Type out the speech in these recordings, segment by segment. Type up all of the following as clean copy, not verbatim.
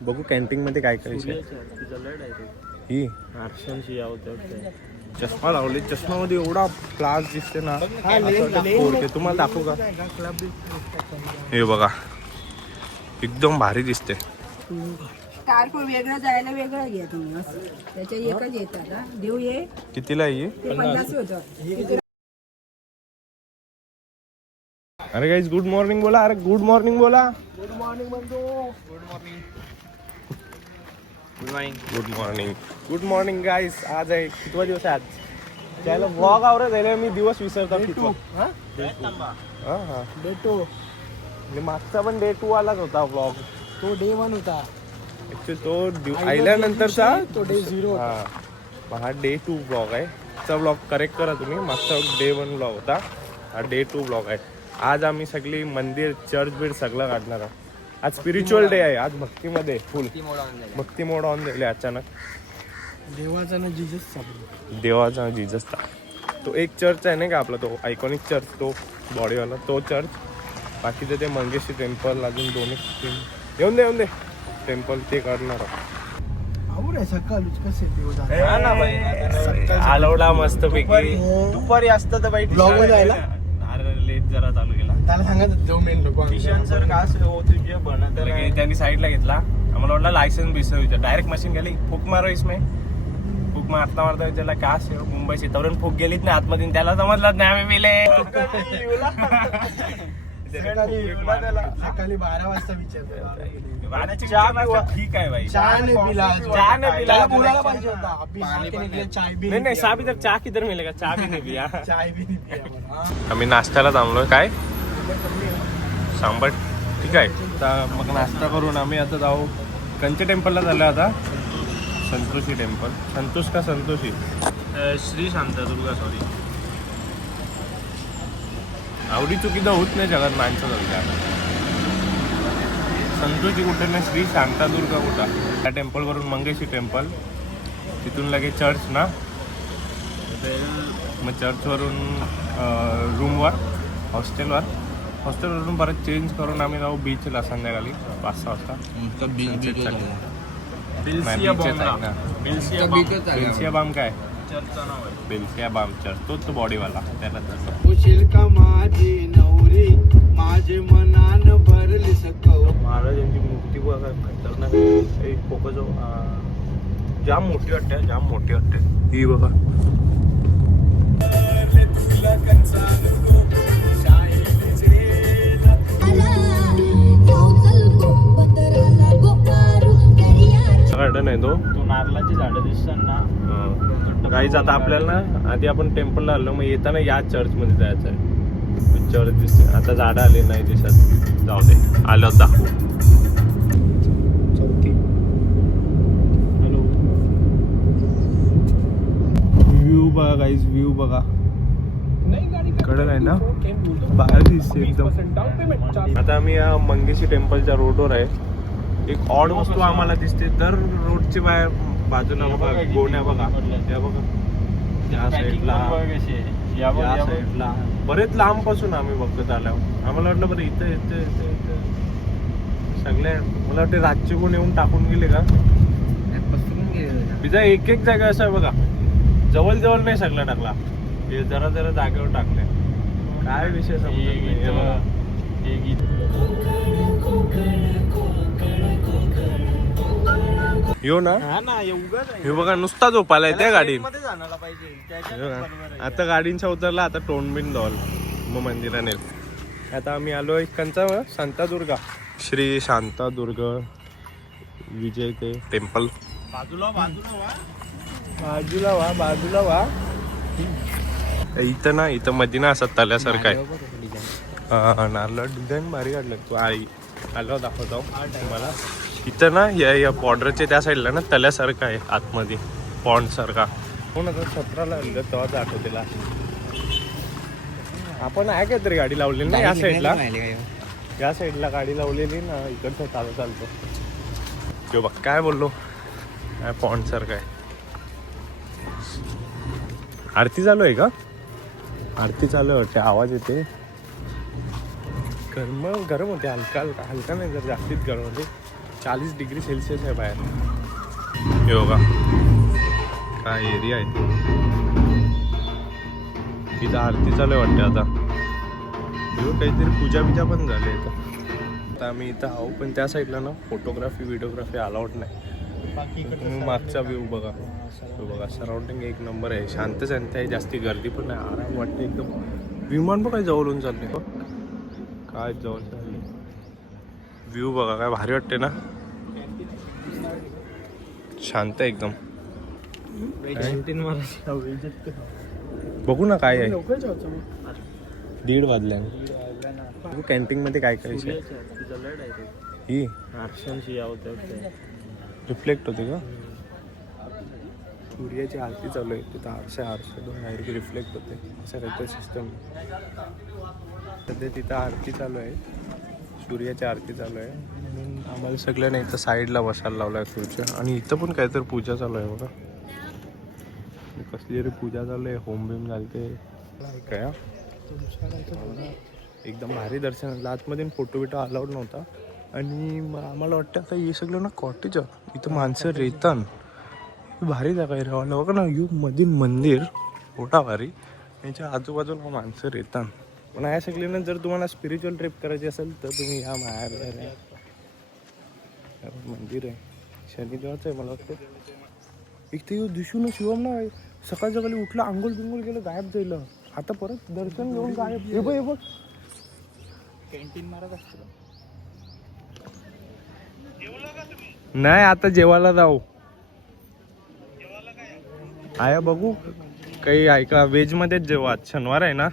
बघू कॅन्टीन मध्ये काय काय विषय ही चष्मा लावले. चष्मामध्ये एवढा क्लास दिसते ना, तुम्हाला दाखवू का? हे बघा एकदम भारी दिसते. स्कार्फ वेगळं जायला वेगळं घ्या तुम्ही, त्याच्या एकच येतात ना. देऊ ये कितीला आहे? 50 होतं. अरे गाइस गुड मॉर्निंग बोला. अरे गुड मॉर्निंग बोला. गुड मॉर्निंग म्हणतो. Good morning. Good morning. Good morning. Good morning guys. आज आहे कितवा दिवस आहे आज? त्याला व्लॉग आवडत आहे. मी दिवस विसरतो. डे 2. मागचा पण डे 2 आलाच होता व्लॉग. तो डे 1 होता ऍक्च्युली. तो आयल्यानंतरचा तो डे 0 हा. हा डे 2 ब्लॉग आहे. चा ब्लॉग करेक्ट करा तुम्ही. मागचा डे 1 ब्लॉग होता. हा डे 2 ब्लॉग आहे. आज आम्ही सगळी मंदिर चर्च बीड सगळं काढणार आहोत. आज स्पिरिच्युअल डे आहे. आज भक्तीमध्ये फुल भक्ती मोड ऑन झाले अचानक. देवाचा ना जीजसचा. देवाचा जीजसचा तो एक चर्च आहे नाही का आपला, तो आयकॉनिक चर्च, तो बॉडीवाला तो चर्च. बाकीचे ते मंगेशी टेम्पल अजून 2-3 येऊन दे टेम्पल ते करणार आलवडा मस्त पैकी. दुपारी असतं तर बाईट लेट जरा चालू केला. त्याला सांगा किशन सर का तुझे बनत त्यांनी साईडला घेतला. आम्हाला वाटलं लायसन्स बिसर डायरेक्ट मशीन गेली. फूक मारो इसमें. फूक मारता विचारला का मुंबई सीतावरून फूक गेलीच नाही आतमध्ये. त्याला समजलं नाही आम्ही मिले. सकाळी 12 वाजता विचारतो. ठीक आहे भाई. नहीं चाय भी चाय किधर मिलेगा? चाय भी नहीं पिया. आम्ही नाश्त्याला थांबलोय. काय सांबार ठीक आहे. मग नाश्ता करून आम्ही आता जाऊ कंचे टेम्पलला झालं. आता संतोषी टेम्पल. संतोष का संतोषी? श्री शांतादुर्गा. सॉरी आवडी चुकीदा होत नाही जगात माणसं जाऊया. संतोषी कुठं नाही, श्री शांतादुर्गा कुठं. त्या टेम्पल वरून मंगेशी टेम्पल, तिथून लगेच चर्च ना. मग चर्चवरून रूमवर हॉस्टेलवरून परत चेंज करून आम्ही जाऊ बीचला संध्याकाळी 5-6 वाजता. बेल्सिया बाम काय? बेल्सिया बाम चर्च तोच तो बॉडीवाला. त्याला महाराजांची मूर्ती बघा खतरनाक. जाम मोठी वाटते. ही बघा. गार्डन आहे तो नारळाची झाडं दिसतात ना. काहीच आता आपल्याला ना आधी आपण टेम्पलला आलो, मग येताना या चर्च मध्ये जायचं आहे. चर्च दिसते. आता झाडं आले नाही दिसत. जाऊ दे आलं दाखवू. चौथी हॅलो व्ह्यू बघा गाईज. व्ह्यू बघा. कडक आहे ना. बाहेर दिसते एकदम. आता आम्ही या मंगेशी टेम्पलच्या रोडवर आहे. एक ऑड वस्तू आम्हाला दिसते. दर रोडची बाजूला बघा गोण्या बघा. या बघा या साईडला बरेच लांब पासून आम्ही बघत आल्यावर आम्हाला वाटलं बरं इथं सगळे मला वाटते रातचे कोण येऊन टाकून गेले का. तिथं एक जागा असं आहे बघा. जवळ नाही सगळं टाकला. हे जरा जागेवर टाकले. काय विषय समजत यो ना. हे बघा नुसता झोपायला त्या गाडीत. आता गाडींच्या उतरला. आता टोनबिन जावल मग मंदिराने. आता आम्ही आलोय कंचा शांतादुर्गा. श्री शांतादुर्गा विजय ते टेम्पल. बाजूला वा. इथं ना इथं मध्ये ना असं तल्यासारखं आहे. नारळ डिझाईन भारी काढलं. तू आई आलो दाखवतो तुम्हाला. इथं ना या बॉर्डरच्या त्या साईडला ना तल्यासारखं आहे आतमध्ये पॉन्ड सारखा. कोण आता 17ला आलेलं तेव्हाच आठवतेला. आपण आहे काहीतरी गाडी लावलेली ना या साईडला गाडी लावलेली ना. इकडचं चालतो तो बघ काय बोललो. पॉन्ड सारखं आहे. आरती चालू आहे का? आरती चालू आहे वाटते. आवाज येते. गरम होते. हलका नाही जर जास्तीच गरम होते. 40 डिग्री सेल्सिअस आहे बाहेर. हे बघा काय एरिया आहे. तिथं आरती चालू आहे वाटते आता. काहीतरी पूजा बिजा पण झाली आहे आता आम्ही इथं आहो, पण त्या साईडला ना फोटोग्राफी व्हिडिओग्राफी अलाउड नाही. तुम्ही मागचा व्ह्यू बघा. बघा सराउंडिंग एक नंबर आहे. शांत शांत आहे. जास्ती गर्दी पण नाही. आराम वाटते एकदम. विमान पण काय जवळून चालले. काय जवळ चालले. व्ह्यू बघा काय भारी वाटते ना. शांत आहे एकदम. बघू ना काय आहे. 1:30 वाजल्याने. कॅन्टीन मध्ये काय काय ही रिफ्लेक्ट होते का. सूर्याची आरती चालू आहे तिथं. आरशातून डायरेक्ट रिफ्लेक्ट होते असं काहीतरी सिस्टम. सध्या तिथं आरती चालू आहे. सूर्याची आरती चालू आहे. म्हणून आम्हाला सगळ्यांना इथं साईडला बसायला लावलं आहे खुर्च्या. आणि इथं पण काहीतरी पूजा चालू आहे बघा. कसली तरी पूजा चालू आहे. होम बिम घालते काय. एकदम भारी दर्शन झालं. आतमध्ये फोटो बिटो अलाउड नव्हता. आणि आम्हाला वाटतं आता हे सगळं ना कॉटेज. इथं माणसं रेतान. भारी जागा आहे राहायला बघा ना. यू मध्ये मंदिर मोठा भारी. याच्या आजूबाजूला माणसं रेतान. पण या सगळ्यांना जर तुम्हाला स्पिरिच्युअल ट्रिप करायची असेल तर तुम्ही या माहेर मंदिर आहे. शनिदेवाचं आहे मला वाटतं. एक तर दिसून शिवम ना सकाळ सकाळी उठला आंघोळ बिंगोळ गेलं गायब जाईल. आता परत दर्शन घेऊन गायब. हे बघ हे बघ कॅन्टीन मारत असतो. नाही आता जेवायला जाऊ. आया बघू काही आहे का. व्हेज मध्येच जेवा. आज शनिवार आहे ना.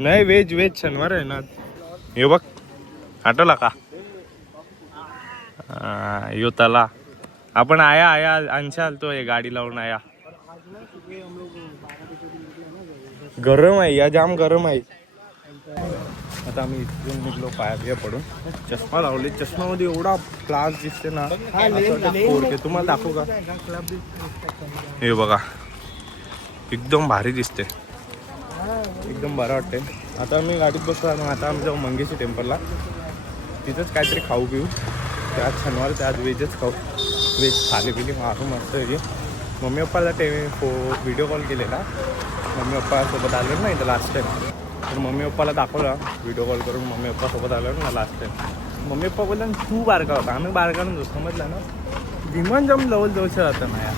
नाही व्हेज व्हेज शनिवार आहे ना. हे बघ आठवला का. यो तला आपण आया अंशा आलतोय गाडी लावून. आया गरम आहे या. जाम गरम आहे. आता आम्ही इथून निघलो पाया बिया पडून. चष्मा लावले. चष्मामध्ये एवढा क्लास दिसते ना. तुम्हाला दाखवू का. हे बघा एकदम भारी दिसते. एकदम बरं वाटते. आता आम्ही गाडीत बसतो. आता आम्ही जाऊ मंगेशी टेम्पलला. तिथंच काहीतरी खाऊ पिऊ. त्यात शनिवार त्यात व्हेजच खाऊ. व्हेज थाली बिली मारू मस्त आहे. मम्मी पप्पाला व्हिडिओ कॉल केलेला. मम्मी पप्पासोबत आलो ना इथं लास्ट टाईम. तर मम्मी पप्पाला दाखवला व्हिडिओ कॉल करून. मम्मी पप्पासोबत आलो ना लास्ट टाईम. मम्मी पप्पा बोलला तू बारका होता. आम्ही बारका नव्हतो समजला ना. विमान जाऊन जवळचं राहतं ना यार.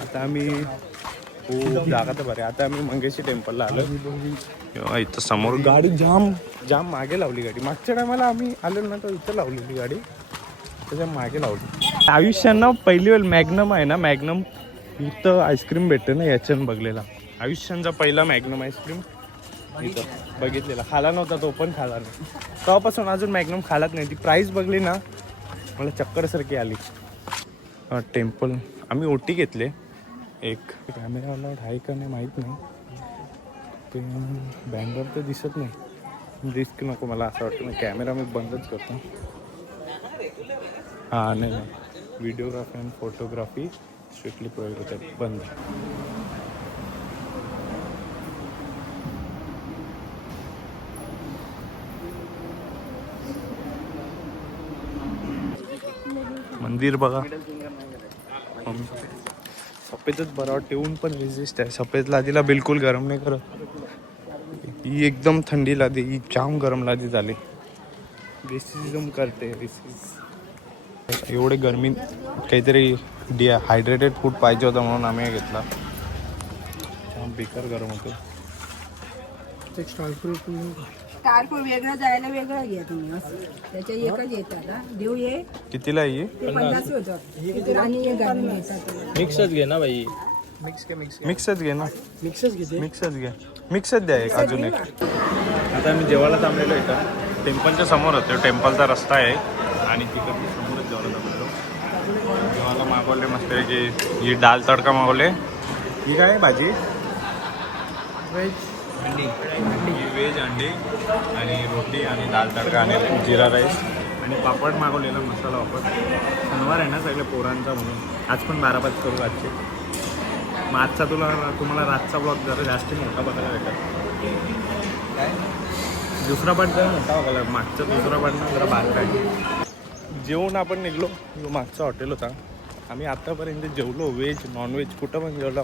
आता आम्ही खूप जागा तर बरे. आता आम्ही मंगेशी टेम्पलला आलो. इथं समोर गाडी जाम मागे लावली गाडी. मागच्या टायमाला आम्ही आलो ना तर इथं लावलेली गाडी. त्याच्या मागे लावली. आयुष्यानं पहिली वेळ मॅग्नम आहे ना. मॅग्नम इथं आईस्क्रीम भेटते ना याच्यानं बघलेला. आयुष्यांचा पहिला मॅग्नम आईस्क्रीम इथं बघितलेला. खाला नव्हता तो पण खाला नाही. तेव्हापासून अजून मॅग्नम खालाच नाही. ती प्राईस बघली ना मला चक्करसारखी आली. टेम्पल आम्ही ओटी घेतले. एक कॅमेराला आहे का नाही माहीत नाही. ते बॅनर तर दिसत नाही. रिस्क नको मला असं वाटतं. मी कॅमेरा मी बंदच करतो. हां नाही व्हिडिओग्राफी आणि फोटोग्राफी स्ट्रिक्टली प्रोहिबिट होतात. बंद. मंदिर बघा. सफेदच बरं वाटते. ऊन पण रेजिस्ट आहे. सफेद लादीला बिलकुल गरम नाही करत. ही एकदम थंडी लादी. ही जाम गरम लादी झाली. रेसिझम करते. एवढे गरमी काहीतरी डिहायड्रेटेड फूड पाहिजे होतं म्हणून आम्ही घेतला. जाम बेकार गरम होतो. स्टारपूर वेगळं जायला वेगळं घ्या तुम्ही. त्याच्या एकच येतात. देऊ ये कितीला आहे. 50 होतं. आणि हे घालून घेतात. मिक्सच घे ना बाई. मिक्सच घे ना. मिक्सच घे. मिक्सच द्या एक अजून एक. आता आम्ही जेवायला थांबलेलो इथं. टेम्पलच्या समोर होतो. टेम्पलचा रस्ता आहे आणि तिकडे समोरच जेवायला थांबलेलो. जेवायला मागवले मस्त की ही डाल तडका मागवले. ही काय भाजी व्हेज अंडी. ही व्हेज अंडी आणि रोटी आणि दाल तडका आणि जिरा राईस आणि पापड मागवलेला मसाला पापड. शनिवार आहे ना सगळ्या पोरांचा म्हणून आज पण 12-5 करू आजचे. मग आजचा तुम्हाला रातचा ब्लॉग जरा जास्त मोठा बघायला भेटत. दुसरा पार्ट जरा मोठा बघायला, मागचा दुसरा पार्ट ना जरा बारका आहे. जेवून आपण निघलो, मागचा हॉटेल होता. आम्ही आत्तापर्यंत जेवलो, व्हेज नॉनव्हेज कुठं पण जेवलो.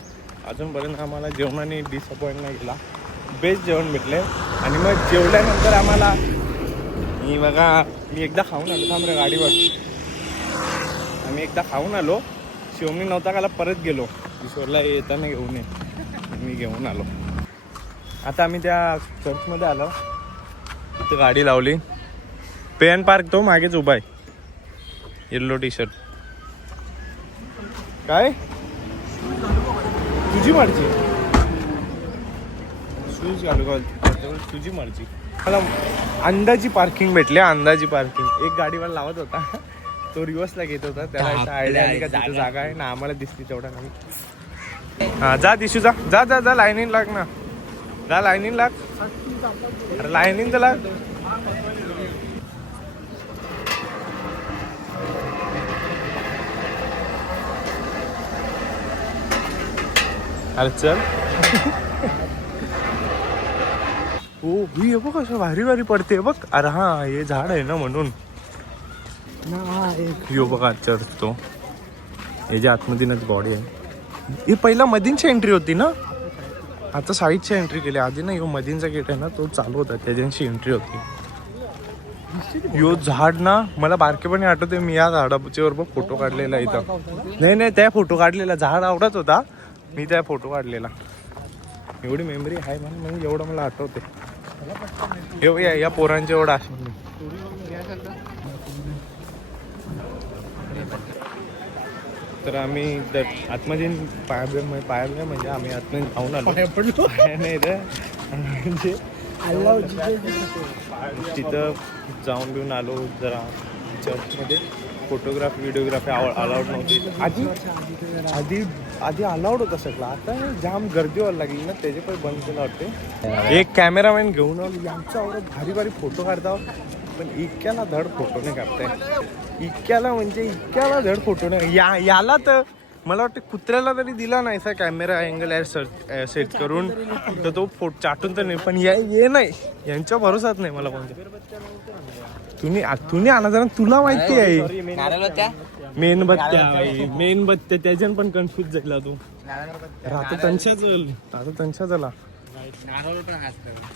अजूनपर्यंत आम्हाला जेवणाने डिसअपॉइंट नाही केला. बेस्ट जेवण भेटले. आणि मग जेवल्यानंतर आम्हाला मी बघा, मी एकदा खाऊन आलो थांब रे गाडीवर. आम्ही एकदा खाऊन आलो, शिवमी नव्हता काला परत गेलो. किशोरला येताना घेऊन ये, मी घेऊन आलो. आता आम्ही त्या चर्चमध्ये आलो, तिथे गाडी लावली. पेन पार्क तो मागेच उभा आहे, येल्लो टी शर्ट. काय तुझी मर्जी, शूज घालू का तुझी मर्जी. मला अंदाजी पार्किंग भेटले, अंदाजी पार्किंग. एक गाडीवर लावत होता, तो रिवर्सला घेत होता. त्याला आयडिया आली का तिथं जागा आहे ना, आम्हाला दिसली तेवढा नाही. हा जा दिशू, जा जा जा जा लाईनीन लाग ना, जा लाईनीन लाग. अरे लाईनीन तर लाग. अरे चल. हो ही बघ असं भारी भारी पडते बघ. अरे हा हे झाड आहे ना म्हणून. यो बघा चर्च तो, याच्या आतमधीनच बॉडी आहे. ही पहिला मधींची एंट्री होती ना, आता साईडची एंट्री केली. आधी ना यो मधींचा गेट आहे ना, तो चालू होता, त्याच्याशी एंट्री होती. यो झाड ना मला बारकेपणी आठवते, मी या झाडाच्यावर बघ फोटो काढलेला इथं. नाही नाही त्या फोटो काढलेला, झाड आवडत होता, मी त्या फोटो काढलेला. एवढी मेमरी आहे म्हणजे एवढं मला आठवते. या पोरांच्या एवढं आठवण. तर आम्ही आतमध्ये पाया म्हणजे आम्ही आतमध्ये खाऊन आलो. नाही रे, म्हणजे तिथं जाऊन बिऊन आलो. जरा चर्चमध्ये फोटोग्राफी व्हिडिओग्राफी अलाउड नव्हती. आधी अलाउड होतं सगळं, आता जाम गर्दी व्हायला लागली ना, त्याचे पण बंद केलं वाटते. एक कॅमेरामॅन घेऊन आलो, आमच्या आवडत भारी भारी फोटो काढता, पण इतक्याला धड फोटो नाही काढताय. इतक्याला म्हणजे इतक्याला धड फोटो नाही. याला तर मला वाटतं कुत्र्याला तरी दिला नाही असा कॅमेरा अँगल सेट करून, तर तो फोटो चाटून तर नाही. पण ये नाही, यांच्या भरोसाच नाही मला कोणत्या. तुम्ही आणा जरा, तुला माहिती आहे मेणबत्त्या त्याच्यानं पण कन्फ्युज झाला तू. आता त्यांच्या झाला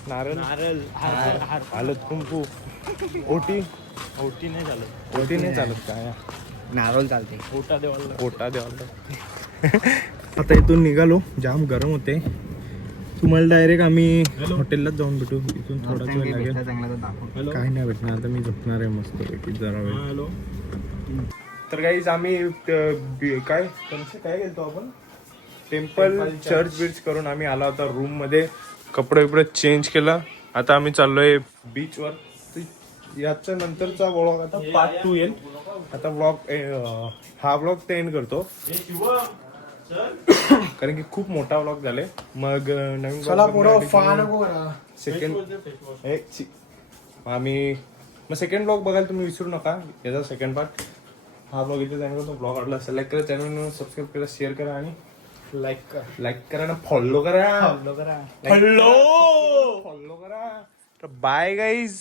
नारळ हालत कुंकू. ओटी नाही चालत काय, नारळ चालते. ओटा देवाला. आता इथून निघालो, जाम गरम होते. तुम्हाला डायरेक्ट आम्ही हॉटेललाच जाऊन भेटू. इथून थोडाच वेळ लागेल. काय नाही भेटणार, आता मी झोपणार आहे मस्त पैकी जरा वेळ. तर काहीच आम्ही काय गेलतो आपण, टेम्पल चर्च बिर्च करून आम्ही आला होता रूम मध्ये. कपडे बिपडे चेंज केला. आता आम्ही चाललोय बीचवर. याच्या नंतरचा व्लॉग आता पार्ट 2 येईल. आता हा व्लॉग ते एंड करतो, कारण की खूप मोठा व्लॉग झाले. मग नवीन सेकंड व्लॉग बघायला तुम्ही विसरू नका. याचा सेकंड पार्ट. हा व्लॉग इथे जाणार तो. ब्लॉग आवडला असेल लाईक करा, चॅनल सबस्क्राईब करा, शेअर करा आणि लाईक करा ना, फॉलो करा. Bye guys.